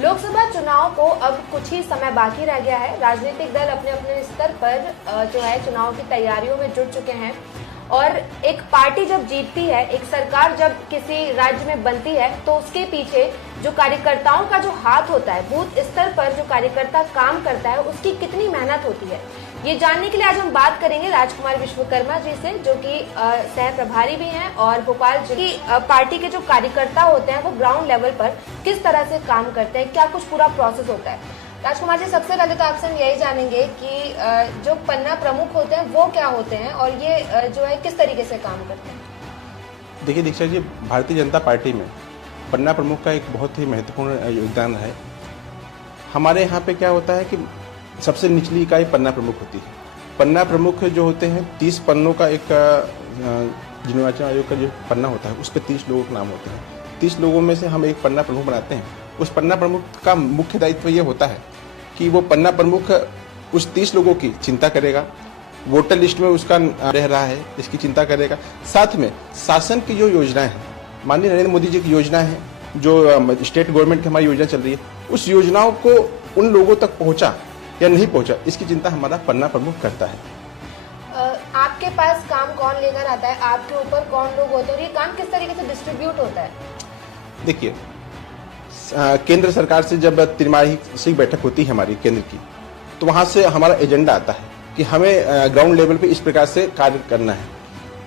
लोकसभा चुनाव को अब कुछ ही समय बाकी रह गया है। राजनीतिक दल अपने अपने स्तर पर जो है चुनाव की तैयारियों में जुट चुके हैं और एक पार्टी जब जीतती है, एक सरकार जब किसी राज्य में बनती है तो उसके पीछे जो कार्यकर्ताओं का जो हाथ होता है, बूथ स्तर पर जो कार्यकर्ता काम करता है, उसकी कितनी मेहनत होती है, ये जानने के लिए आज हम बात करेंगे राजकुमार विश्वकर्मा जी से, जो कि सह प्रभारी भी हैं और भोपाल की पार्टी के जो कार्यकर्ता होते हैं वो ग्राउंड लेवल पर किस तरह से काम करते हैं, क्या कुछ पूरा प्रोसेस होता है। राजकुमार जी, सबसे पहले तो आपसे हम यही जानेंगे कि जो पन्ना प्रमुख होते हैं वो क्या होते हैं और ये जो है किस तरीके से काम करते हैं। देखिए दीक्षा जी, भारतीय जनता पार्टी में पन्ना प्रमुख का एक बहुत ही महत्वपूर्ण योगदान है। हमारे यहाँ पे क्या होता है कि सबसे निचली इकाई पन्ना प्रमुख होती है। पन्ना प्रमुख जो होते हैं 30 पन्नों का एक निर्वाचन आयोग का जो पन्ना होता है उस पर 30 लोगों के नाम होते हैं। 30 लोगों में से हम एक पन्ना प्रमुख बनाते हैं। उस पन्ना प्रमुख का मुख्य दायित्व ये होता है कि वो पन्ना प्रमुख उस 30 लोगों की चिंता करेगा, वोटर लिस्ट में उसका रह रहा है इसकी चिंता करेगा, साथ में शासन की जो योजनाएं हैं, माननीय नरेंद्र मोदी जी की योजना है, जो स्टेट गवर्नमेंट की हमारी योजना चल रही है, उस योजनाओं को उन लोगों तक पहुंचा या नहीं पहुंचा, इसकी चिंता हमारा पन्ना प्रमुख करता है। आपके पास काम कौन लेकर आता है, आपके ऊपर कौन लोग होते हैं और ये काम किस तरीके से डिस्ट्रीब्यूट होता है? देखिए, केंद्र सरकार से जब त्रिमासिक बैठक होती है हमारी केंद्र की, तो वहां से हमारा एजेंडा आता है कि हमें ग्राउंड लेवल पे इस प्रकार से कार्य करना है।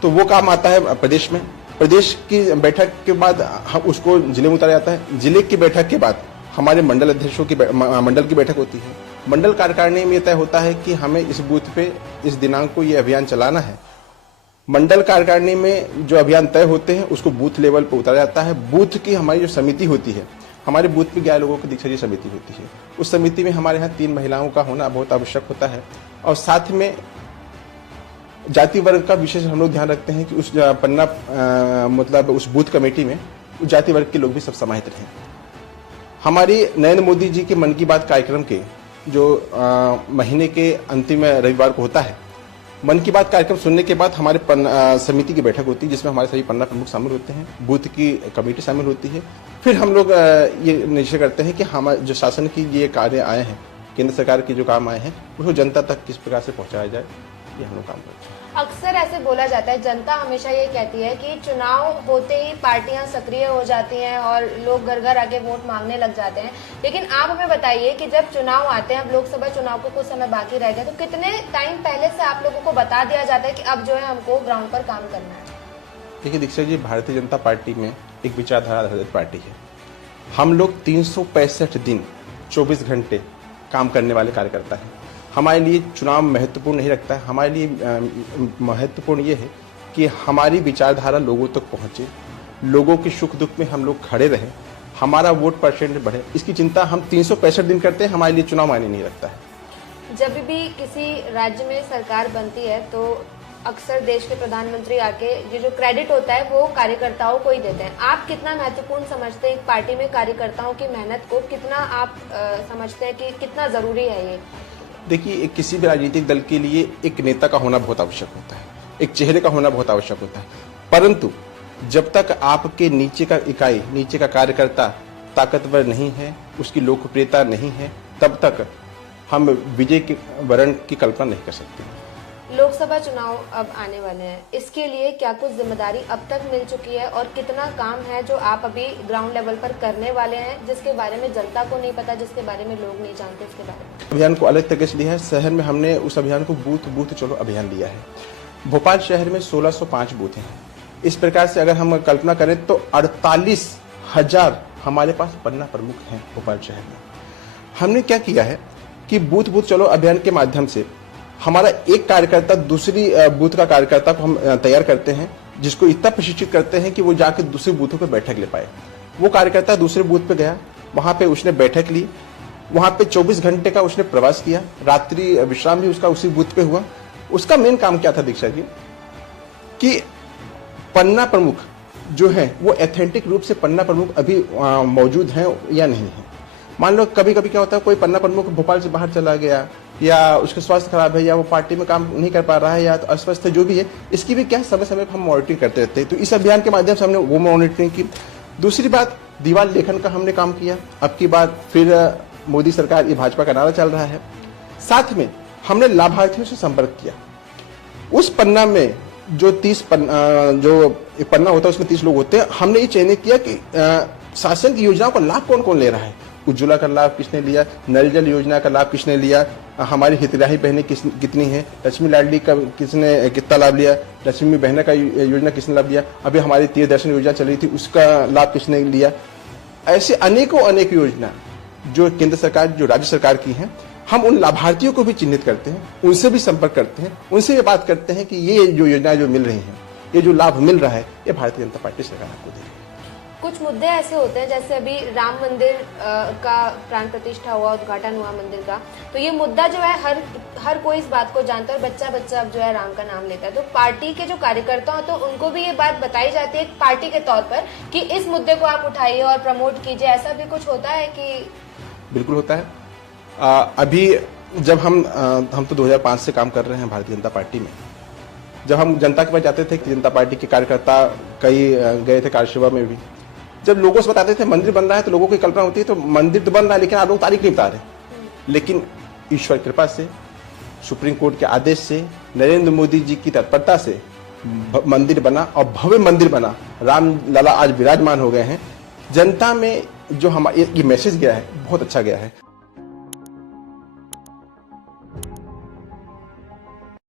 तो वो काम आता है प्रदेश में। प्रदेश की बैठक के बाद हम उसको जिले में उतारा जाता है। जिले की बैठक के बाद हमारे मंडल अध्यक्षों की मंडल की बैठक होती है। मंडल कार्यकारिणी में तय होता है कि हमें इस बूथ पे इस दिनांक को ये अभियान चलाना है। मंडल कार्यकारिणी में जो अभियान तय होते हैं उसको बूथ लेवल पर उतारा जाता है। बूथ की हमारी जो समिति होती है, हमारे बूथ पे 11 लोगों की दीक्षा जी समिति होती है। उस समिति में हमारे यहाँ 3 महिलाओं का होना बहुत आवश्यक होता है और साथ में जाति वर्ग का विशेष हम लोग ध्यान रखते हैं कि उस पन्ना मतलब उस बूथ कमेटी में उस जाति वर्ग के लोग भी सब समाहित रहें। हमारी नरेंद्र मोदी जी के मन की बात कार्यक्रम के जो महीने के अंतिम रविवार को होता है, मन की बात कार्यक्रम सुनने के बाद हमारे समिति की बैठक होती है जिसमें हमारे सभी पन्ना प्रमुख शामिल होते हैं, बूथ की कमेटी शामिल होती है। फिर हम लोग ये निश्चय करते हैं कि हम जो शासन की ये कार्य आए हैं, केंद्र सरकार के जो काम आए हैं, उसको जनता तक किस प्रकार से पहुंचाया जाए, ये हम लोग काम करते हैं। अक्सर ऐसे बोला जाता है, जनता हमेशा ये कहती है कि चुनाव होते ही पार्टियां सक्रिय हो जाती हैं और लोग घर घर आके वोट मांगने लग जाते हैं। लेकिन आप हमें बताइए कि जब चुनाव आते हैं, अब लोकसभा चुनाव को कुछ समय बाकी रह गया, तो कितने टाइम पहले से आप लोगों को बता दिया जाता है कि अब जो है हमको ग्राउंड पर काम करना है? देखिए दीक्षा जी, भारतीय जनता पार्टी में एक विचारधारा आधारित पार्टी है। हम लोग 365 दिन 24 घंटे काम करने वाले कार्यकर्ता हैं। हमारे लिए चुनाव महत्वपूर्ण नहीं रखता है। हमारे लिए महत्वपूर्ण ये है कि हमारी विचारधारा लोगों तक पहुंचे, लोगों के सुख दुख में हम लोग खड़े रहें, हमारा वोट परसेंट बढ़े, इसकी चिंता हम 365 दिन करते हैं। हमारे लिए चुनाव मायने नहीं रखता है। जब भी किसी राज्य में सरकार बनती है तो अक्सर देश के प्रधानमंत्री आके ये जो क्रेडिट होता है वो कार्यकर्ताओं को ही देते हैं। आप कितना महत्वपूर्ण समझते हैं एक पार्टी में कार्यकर्ताओं की मेहनत को, कितना आप समझते हैं कि कितना जरूरी है ये? देखिए, किसी भी राजनीतिक दल के लिए एक नेता का होना बहुत आवश्यक होता है, एक चेहरे का होना बहुत आवश्यक होता है, परंतु जब तक आपके नीचे का इकाई, नीचे का कार्यकर्ता ताकतवर नहीं है, उसकी लोकप्रियता नहीं है, तब तक हम विजय के वर्ण की कल्पना नहीं कर सकते। लोकसभा चुनाव अब आने वाले हैं, इसके लिए क्या कुछ जिम्मेदारी अब तक मिल चुकी है और कितना काम है जो आप अभी ग्राउंड लेवल पर करने वाले हैं, जिसके बारे में जनता को नहीं पता, जिसके बारे में लोग नहीं जानते, उसके बारे में? अभियान को अलग तरीके से लिया है। शहर में हमने उस अभियान को बूथ बूथ चलो अभियान लिया है। भोपाल शहर में 1605 बूथ हैं। इस प्रकार से अगर हम कल्पना करें तो 48,000 हमारे पास पन्ना प्रमुख हैं भोपाल शहर में। हमने क्या किया है कि बूथ बूथ चलो अभियान के माध्यम से हमारा एक कार्यकर्ता दूसरी बूथ का कार्यकर्ता को हम तैयार करते हैं, जिसको इतना प्रशिक्षित करते हैं कि वो जाकर दूसरे बूथों पे बैठक ले पाए। वो कार्यकर्ता दूसरे बूथ पे गया, वहां पे उसने बैठक ली, वहां पे 24 घंटे का उसने प्रवास किया, रात्रि विश्राम भी उसका उसी बूथ पे हुआ। उसका मेन काम क्या था दीक्षा जी, कि पन्ना प्रमुख जो है वो ऑथेंटिक रूप से पन्ना प्रमुख अभी मौजूद है या नहीं है। मान लो कभी कभी क्या होता है, कोई पन्ना प्रमुख भोपाल से बाहर चला गया, या उसका स्वास्थ्य खराब है, या वो पार्टी में काम नहीं कर पा रहा है, या तो अस्वस्थ है, जो भी है, इसकी भी क्या समय समय पर हम मॉनिटरिंग करते रहते हैं। तो इस अभियान के माध्यम से हमने वो मॉनिटरिंग की। दूसरी बात, दीवार लेखन का हमने काम किया। अब की बात फिर मोदी सरकार, ये भाजपा का नारा चल रहा है। साथ में हमने लाभार्थियों से संपर्क किया। उस पन्ना में जो 30 जो पन्ना होता है उसमें 30 लोग होते हैं। हमने ये चयनित किया कि शासन की योजनाओं का लाभ कौन कौन ले रहा है। उज्ज्वला का लाभ किसने लिया, नल जल योजना का लाभ किसने लिया, हमारी हितग्राही बहनें कितनी हैं, लक्ष्मी लाडली का किसने कितना लाभ लिया, लक्ष्मी बहना का योजना किसने लाभ लिया, अभी हमारी तीर्थ दर्शन योजना चल रही थी उसका लाभ किसने लिया। ऐसे अनेक योजना जो केंद्र सरकार, जो राज्य सरकार की हैं, हम उन लाभार्थियों को भी चिन्हित करते हैं, उनसे भी संपर्क करते हैं, उनसे ये बात करते हैं कि ये जो योजनाएं जो मिल रही हैं, ये जो लाभ मिल रहा है, ये भारतीय जनता पार्टी सरकार आपको देगी। कुछ मुद्दे ऐसे होते हैं, जैसे अभी राम मंदिर का प्राण प्रतिष्ठा हुआ, उद्घाटन हुआ मंदिर का, तो ये मुद्दा जो है हर कोई इस बात को जानता है और बच्चा अब जो है राम का नाम लेता है। तो पार्टी के जो कार्यकर्ता हो, तो उनको भी ये बात बताई जाती है पार्टी के तौर पर कि इस मुद्दे को आप उठाइए और प्रमोट कीजिए, ऐसा भी कुछ होता है कि? बिल्कुल होता है। अभी जब हम तो 2005 से काम कर रहे हैं भारतीय जनता पार्टी में। जब हम जनता के पास जाते थे, जनता पार्टी के कार्यकर्ता कई गए थे कार्यसभा में भी, जब लोगों से बताते थे मंदिर बन रहा है तो लोगों की कल्पना होती है तो मंदिर तो बन रहा है लेकिन आप लोग तारीख नहीं बता रहे। लेकिन ईश्वर कृपा से, सुप्रीम कोर्ट के आदेश से, नरेंद्र मोदी जी की तत्परता से मंदिर बना और भव्य मंदिर बना। राम लला आज विराजमान हो गए हैं। जनता में जो हमारा ये मैसेज गया है बहुत अच्छा गया है।